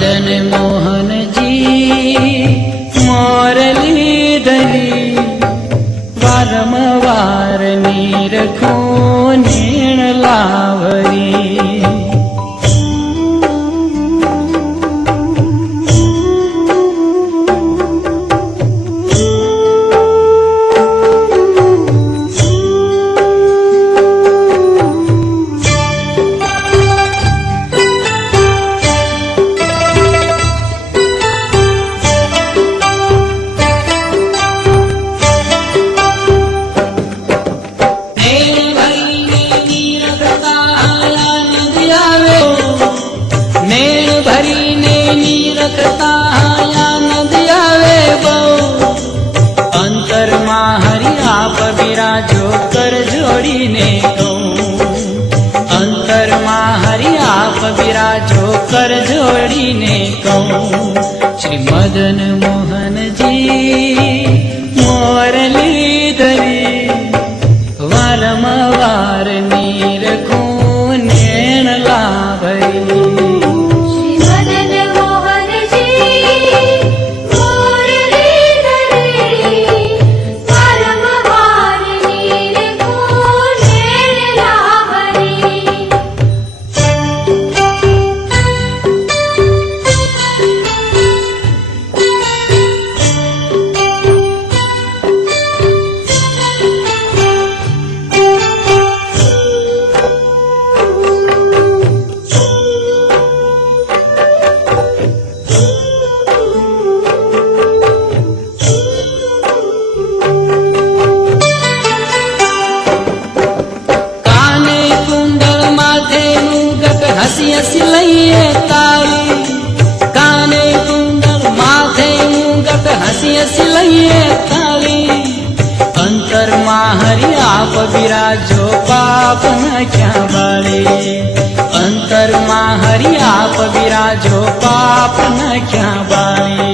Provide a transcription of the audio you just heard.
मदन मोहन जी मोरली धरी वारंवार नीरखो नीण लावरी। बिराजो कर जोड़ीने कहूं, अंतर में हरि आप बिराजो कर जोड़ीने कहूं। श्री मदन मोहन जी मोरली धरी वारंवार नीरखो नैण लावरी। हसी हसी लइए ताली, काने कुंडल माथे मुंगट हसी हसी लइए ताली। अंतर में हरि आप बिराजो पाप न क्या बाले, अंतर में हरि आप बिराजो पाप न क्या बाले।